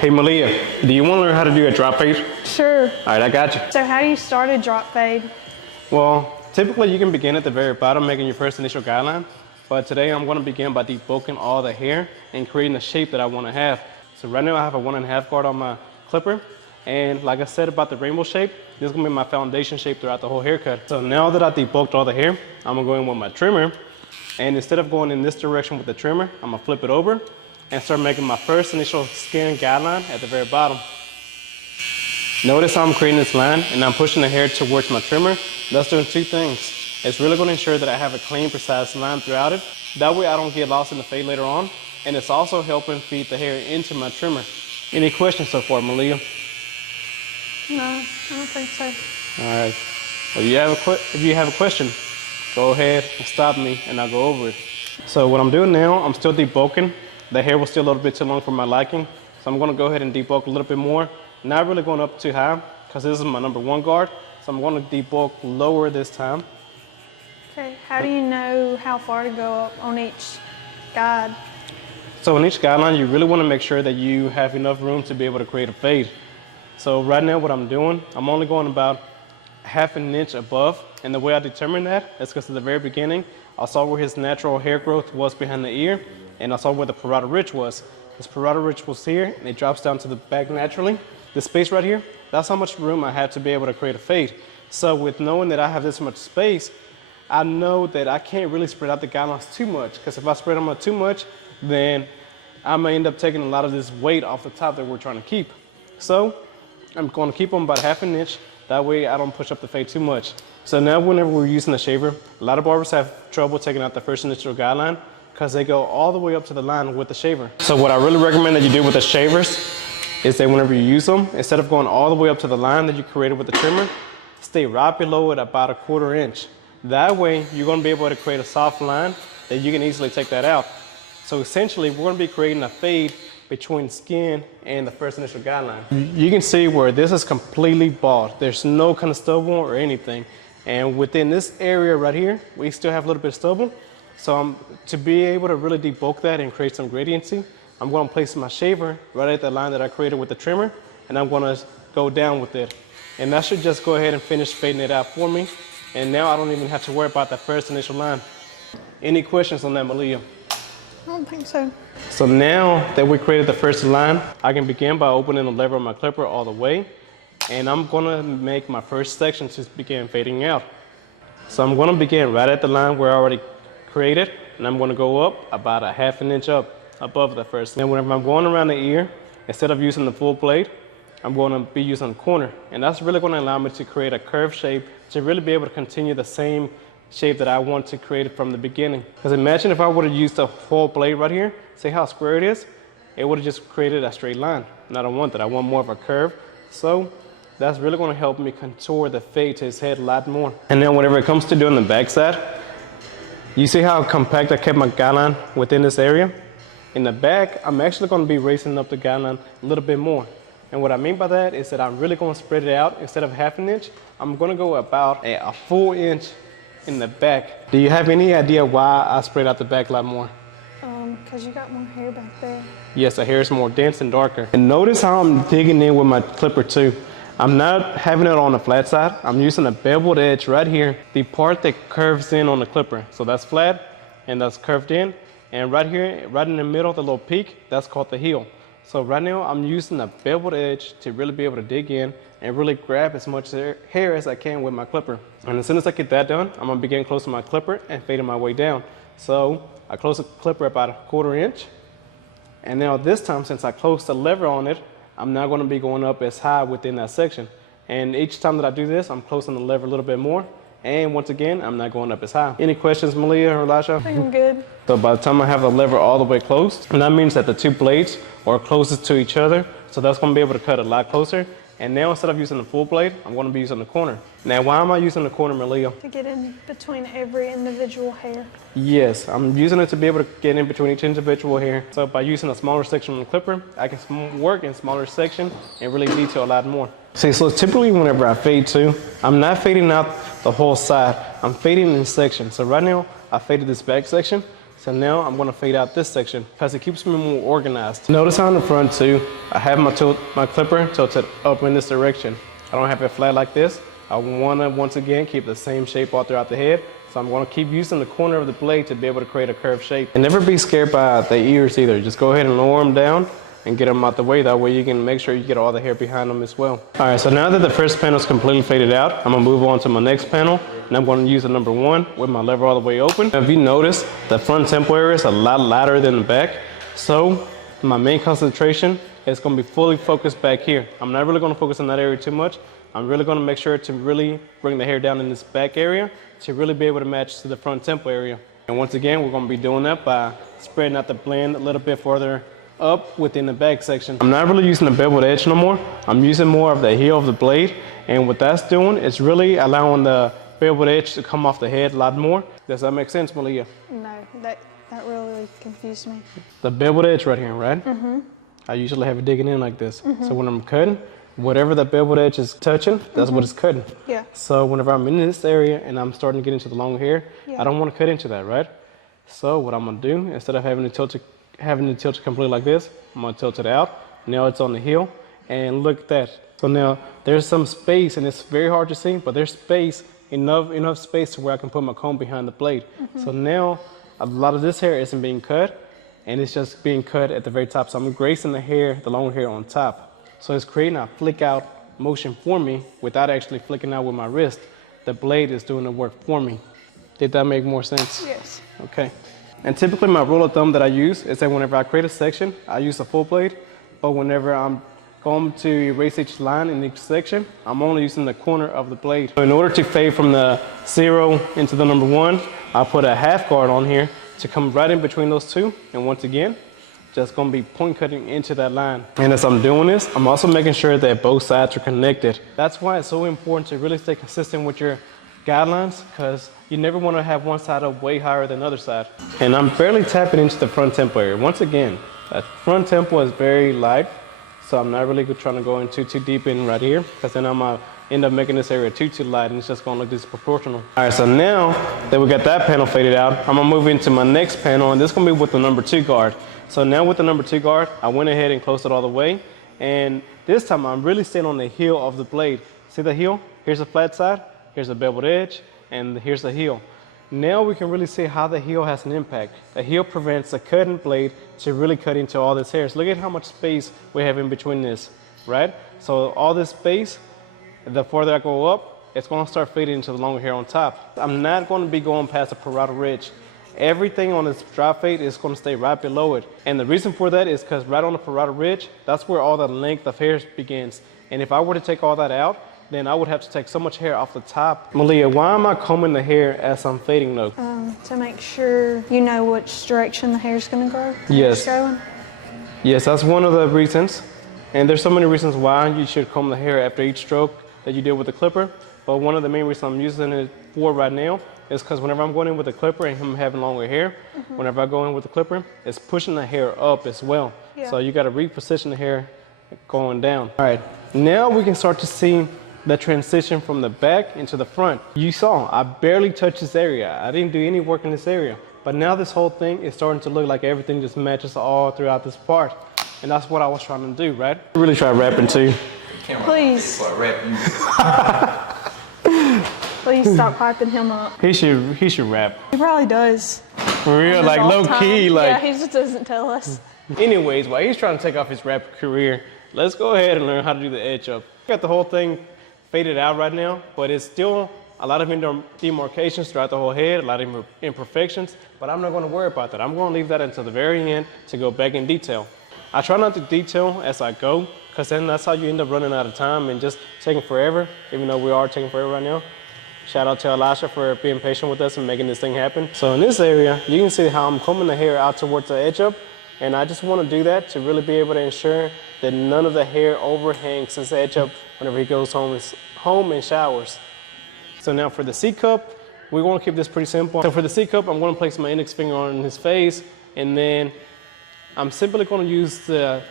Hey Malia, do you want to learn how to do a drop fade? Sure. All right, I got you. So how do you start a drop fade? Well, typically you can begin at the very bottom making your first initial guideline, but today I'm going to begin by debulking all the hair and creating the shape that I want to have. So right now I have a 1.5 guard on my clipper, and like I said about the rainbow shape, this is going to be my foundation shape throughout the whole haircut. So now that I debulked all the hair, I'm going to go in with my trimmer, and instead of going in this direction with the trimmer, I'm going to flip it over and start making my first initial skin guideline at the very bottom. Notice how I'm creating this line and I'm pushing the hair towards my trimmer. That's doing two things. It's really going to ensure that I have a clean, precise line throughout it. That way I don't get lost in the fade later on. And it's also helping feed the hair into my trimmer. Any questions so far, Malia? No, I don't think so. All right. Well, if you have a question, go ahead and stop me and I'll go over it. So what I'm doing now, I'm still debulking. The hair was still a little bit too long for my liking. So I'm going to go ahead and debulk a little bit more. Not really going up too high because this is my number 1 guard. So I'm going to debulk lower this time. Okay, how do you know how far to go up on each guide? So in each guideline, you really want to make sure that you have enough room to be able to create a fade. So right now what I'm doing, I'm only going about 1/2 inch above. And the way I determined that is because at the very beginning, I saw where his natural hair growth was behind the ear, and I saw where the parotid ridge was. This parotid ridge was here, and it drops down to the back naturally. This space right here, that's how much room I have to be able to create a fade. So with knowing that I have this much space, I know that I can't really spread out the guidelines too much, because if I spread them out too much, then I may end up taking a lot of this weight off the top that we're trying to keep. So I'm going to keep them about 1/2 inch. That way I don't push up the fade too much. So now whenever we're using the shaver, a lot of barbers have trouble taking out the first initial guideline because they go all the way up to the line with the shaver. So what I really recommend that you do with the shavers is that whenever you use them, instead of going all the way up to the line that you created with the trimmer, stay right below it about 1/4 inch. That way you're going to be able to create a soft line that you can easily take that out. So essentially we're going to be creating a fade between skin and the first initial guideline. You can see where this is completely bald. There's no kind of stubble or anything. And within this area right here, we still have a little bit of stubble. So to be able to really debulk that and create some gradiency, I'm going to place my shaver right at the line that I created with the trimmer, and I'm going to go down with it. And that should just go ahead and finish fading it out for me. And now I don't even have to worry about that first initial line. Any questions on that, Malia? I don't think so. So now that we created the first line, I can begin by opening the lever of my clipper all the way. And I'm going to make my first section to begin fading out. So I'm going to begin right at the line where I already created, and I'm going to go up about 1/2 inch up above the first. And whenever I'm going around the ear, instead of using the full blade, I'm going to be using the corner. And that's really going to allow me to create a curved shape to really be able to continue the same shape that I want to create from the beginning. Because imagine if I would have used the whole blade right here, see how square it is? It would have just created a straight line. And I don't want that. I want more of a curve. So that's really going to help me contour the fade to his head a lot more. And then whenever it comes to doing the backside, you see how compact I kept my guideline within this area? In the back, I'm actually going to be raising up the guideline a little bit more. And what I mean by that is that I'm really going to spread it out. Instead of 1/2 inch, I'm going to go about a full inch in the back. Do you have any idea why I spread out the back a lot more? Because you got more hair back there. Yes, the hair is more dense and darker. And notice how I'm digging in with my clipper too. I'm not having it on the flat side. I'm using a beveled edge right here, the part that curves in on the clipper. So that's flat and that's curved in. And right here, right in the middle, the little peak, that's called the heel. So right now I'm using a beveled edge to really be able to dig in and really grab as much hair as I can with my clipper. And as soon as I get that done, I'm gonna begin closing my clipper and fading my way down. So I close the clipper about 1/4 inch. And now this time, since I closed the lever on it, I'm not gonna be going up as high within that section. And each time that I do this, I'm closing the lever a little bit more. And once again, I'm not going up as high. Any questions, Malia or Elisha? I think I'm good. So by the time I have the lever all the way closed, and that means that the two blades are closest to each other. So that's gonna be able to cut a lot closer. And now instead of using the full blade, I'm gonna be using the corner. Now, why am I using the corner, Malia? To get in between every individual hair. Yes, I'm using it to be able to get in between each individual hair. So by using a smaller section on the clipper, I can work in smaller section and really detail a lot more. See, so typically whenever I fade too, I'm not fading out the whole side. I'm fading in sections. So right now, I faded this back section. So now I'm gonna fade out this section because it keeps me more organized. Notice how in the front too, I have my clipper tilted up in this direction. I don't have it flat like this. I wanna, once again, keep the same shape all throughout the head. So I'm gonna keep using the corner of the blade to be able to create a curved shape. And never be scared by the ears either. Just go ahead and lower them down and get them out the way. That way you can make sure you get all the hair behind them as well. All right, so now that the first panel is completely faded out, I'm gonna move on to my next panel, and I'm gonna use the number 1 with my lever all the way open. Now, if you notice, the front temple area is a lot lighter than the back. So my main concentration is gonna be fully focused back here. I'm not really gonna focus on that area too much. I'm really gonna make sure to really bring the hair down in this back area to really be able to match to the front temple area. And once again, we're gonna be doing that by spreading out the blend a little bit further up within the back section. I'm not really using the beveled edge no more. I'm using more of the heel of the blade. And what that's doing is really allowing the beveled edge to come off the head a lot more. Does that make sense, Malia? No, that really confused me. The beveled edge right here, right? Mm-hmm. I usually have it digging in like this. Mm-hmm. So when I'm cutting, whatever the beveled edge is touching, that's what it's cutting. Yeah. So whenever I'm in this area and I'm starting to get into the long hair, I don't want to cut into that, right? So what I'm gonna do, instead of having it tilted completely like this, I'm gonna tilt it out. Now it's on the heel, and look at that. So now there's some space, and it's very hard to see, but there's space, enough space to where I can put my comb behind the blade. So now a lot of this hair isn't being cut, and it's just being cut at the very top. So I'm gracing the hair, the long hair on top. So it's creating a flick out motion for me without actually flicking out with my wrist. The blade is doing the work for me. Did that make more sense? Yes. Okay. And typically my rule of thumb that I use is that whenever I create a section, I use a full blade, but whenever I'm going to erase each line in each section, I'm only using the corner of the blade. So in order to fade from the 0 into the number 1, I put a half guard on here to come right in between those two. And once again, just gonna be point cutting into that line. And as I'm doing this, I'm also making sure that both sides are connected. That's why it's so important to really stay consistent with your guidelines, because you never want to have one side up way higher than the other side. And I'm barely tapping into the front temple area. Once again, that front temple is very light, so I'm not really trying to go in too deep in right here, because then I'm gonna end up making this area too light, and it's just gonna look disproportional. All right, so now that we got that panel faded out, I'm gonna move into my next panel, and this is gonna be with the number 2 guard. So now with the number 2 guard, I went ahead and closed it all the way, and this time I'm really staying on the heel of the blade. See the heel? Here's the flat side. Here's the beveled edge, and here's the heel. Now we can really see how the heel has an impact. The heel prevents the cutting blade to really cut into all this hair. So look at how much space we have in between this, right? So all this space, the further I go up, it's gonna start fading into the longer hair on top. I'm not gonna be going past the parietal ridge. Everything on this drop fade is gonna stay right below it. And the reason for that is because right on the parietal ridge, that's where all the length of hair begins. And if I were to take all that out, then I would have to take so much hair off the top. Malia, why am I combing the hair as I'm fading though? To make sure you know which direction the hair's gonna grow. Yes. It's going. Yes, that's one of the reasons. And there's so many reasons why you should comb the hair after each stroke that you do with the clipper. But one of the main reasons I'm using it for right now is because whenever I'm going in with the clipper and him having longer hair, whenever I go in with the clipper, it's pushing the hair up as well. Yeah. So you gotta reposition the hair going down. All right, now we can start to see the transition from the back into the front. You saw, I barely touched this area. I didn't do any work in this area. But now this whole thing is starting to look like everything just matches all throughout this part. And that's what I was trying to do, right? Really try rapping too. Please. Please stop hyping him up. He should rap. He probably does. For real, like low key, like. Yeah, he just doesn't tell us. Anyways, while he's trying to take off his rap career, let's go ahead and learn how to do the edge up. Got the whole thing faded out right now, but it's still a lot of demarcations throughout the whole head, a lot of imperfections, but I'm not going to worry about that. I'm going to leave that until the very end to go back in detail. I try not to detail as I go, because then that's how you end up running out of time and just taking forever, even though we are taking forever right now. Shout out to Elisha for being patient with us and making this thing happen. So in this area, you can see how I'm combing the hair out towards the edge up, and I just want to do that to really be able to ensure that none of the hair overhangs this edge up whenever he goes home and showers. So now for the C cup, we're going to keep this pretty simple. So for the C cup, I'm going to place my index finger on his face, and then I'm simply going to use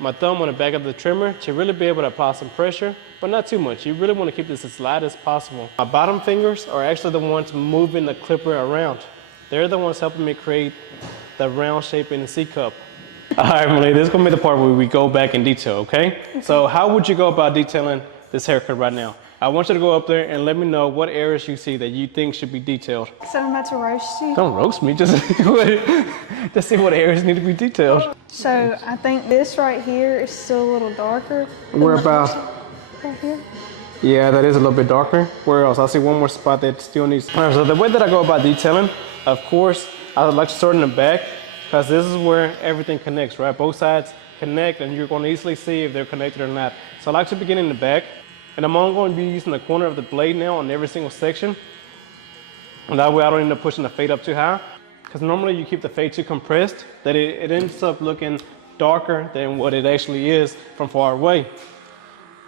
my thumb on the back of the trimmer to really be able to apply some pressure, but not too much. You really want to keep this as light as possible. My bottom fingers are actually the ones moving the clipper around. They're the ones helping me create the round shape in the C cup. All right, Malia, this is gonna be the part where we go back in detail, okay? So how would you go about detailing this haircut right now? I want you to go up there and let me know what areas you see that you think should be detailed. So I'm about to roast you. Don't roast me, just see what areas need to be detailed. So I think this right here is still a little darker. Where about? Right here. Yeah, that is a little bit darker. Where else? I see one more spot that still needs. All right, so the way that I go about detailing, of course, I would like to start in the back because this is where everything connects, right? Both sides connect and you're going to easily see if they're connected or not. So I like to begin in the back, and I'm only going to be using the corner of the blade now on every single section. And that way I don't end up pushing the fade up too high, because normally you keep the fade too compressed that it ends up looking darker than what it actually is from far away.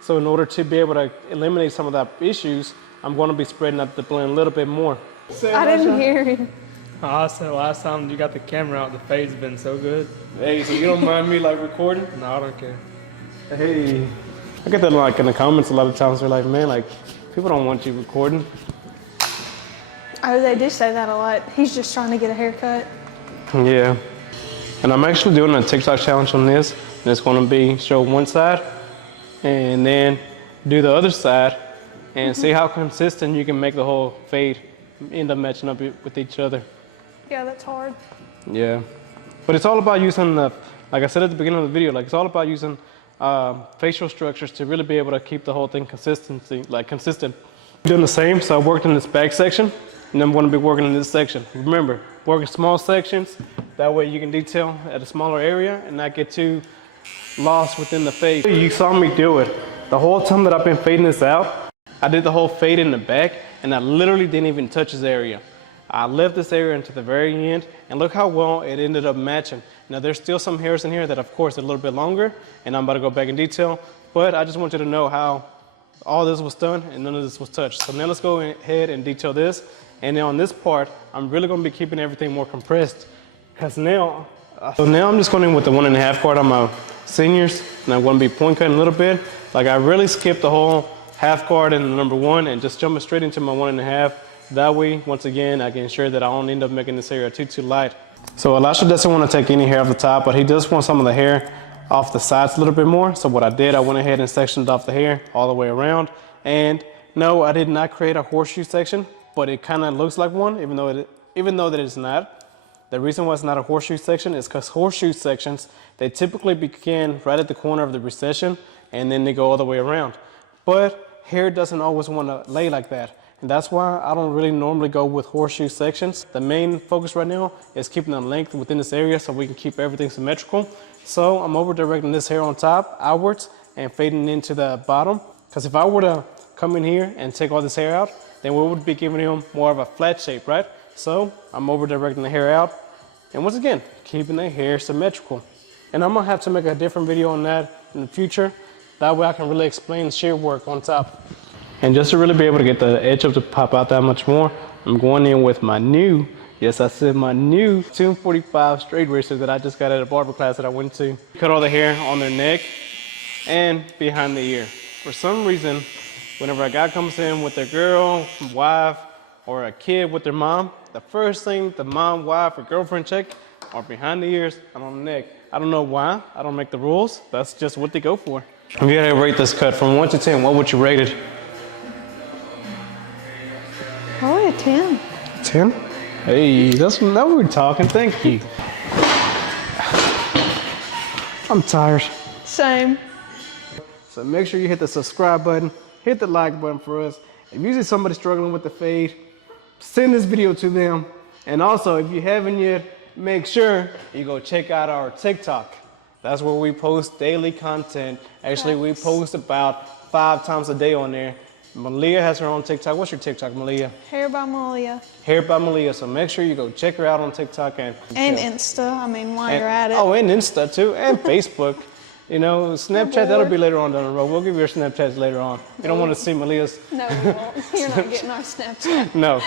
So in order to be able to eliminate some of the issues, I'm going to be spreading out the blend a little bit more. I didn't hear him. I said last time you got the camera out, the fade's been so good. Hey, so you don't mind me like recording? No, I don't care. Hey, I get that like in the comments a lot of times. They're like, man, like people don't want you recording. Oh, they do say that a lot. He's just trying to get a haircut. Yeah, and I'm actually doing a TikTok challenge on this, and it's going to be show one side and then do the other side and see how consistent you can make the whole fade end up matching up with each other. Yeah, that's hard. Yeah, but it's all about using the, like I said at the beginning of the video, like it's all about using facial structures to really be able to keep the whole thing consistent. Doing the same, so I worked in this back section, and I'm going to be working in this section. Remember, working small sections, that way you can detail at a smaller area and not get too lost within the fade. You saw me do it. The whole time that I've been fading this out, I did the whole fade in the back, and I literally didn't even touch this area. I left this area until the very end, and look how well it ended up matching. Now there's still some hairs in here that of course are a little bit longer, and I'm about to go back in detail, but I just want you to know how all this was done and none of this was touched. So now let's go ahead and detail this. And then on this part, I'm really going to be keeping everything more compressed, because now I'm just going in with the 1.5 cord on my seniors, and I'm going to be point cutting a little bit. Like I really skipped the whole half card in the number 1 and just jumping straight into my 1.5. That way, once again, I can ensure that I don't end up making this area too light. So Elisha doesn't want to take any hair off the top, but he does want some of the hair off the sides a little bit more. So what I did, I went ahead and sectioned off the hair all the way around. And no, I did not create a horseshoe section, but it kind of looks like one, even though that it's not. The reason why it's not a horseshoe section is because horseshoe sections, they typically begin right at the corner of the recession, and then they go all the way around. But hair doesn't always want to lay like that. And that's why I don't really normally go with horseshoe sections. The main focus right now is keeping the length within this area so we can keep everything symmetrical. So I'm over directing this hair on top outwards and fading into the bottom. Because if I were to come in here and take all this hair out, then we would be giving him more of a flat shape, right? So I'm over directing the hair out. And once again, keeping the hair symmetrical. And I'm gonna have to make a different video on that in the future. That way I can really explain the shear work on top. And just to really be able to get the edge up to pop out that much more, I'm going in with my new, yes I said my new 245 straight razors that I just got at a barber class that I went to. Cut all the hair on their neck and behind the ear. For some reason, whenever a guy comes in with their girl, wife, or a kid with their mom, the first thing the mom, wife, or girlfriend check are behind the ears and on the neck. I don't know why, I don't make the rules, that's just what they go for. If you had to rate this cut from 1 to 10, what would you rate it? Probably a 10. 10? Hey, that's now we're talking. Thank you. I'm tired. Same. So make sure you hit the subscribe button, hit the like button for us. If you see somebody struggling with the fade, send this video to them. And also, if you haven't yet, make sure you go check out our TikTok. That's where we post daily content. Actually, we post about 5 times a day on there. Malia has her own TikTok. What's your TikTok, Malia? Hair by Malia. Hair by Malia. So make sure you go check her out on TikTok and Insta. I mean, while you're at it. Oh, and Insta too, and Facebook. You know, Snapchat, that'll be later on down the road. We'll give you your Snapchats later on. You don't want to see Malia's. No, we won't. You're not getting our Snapchat. No.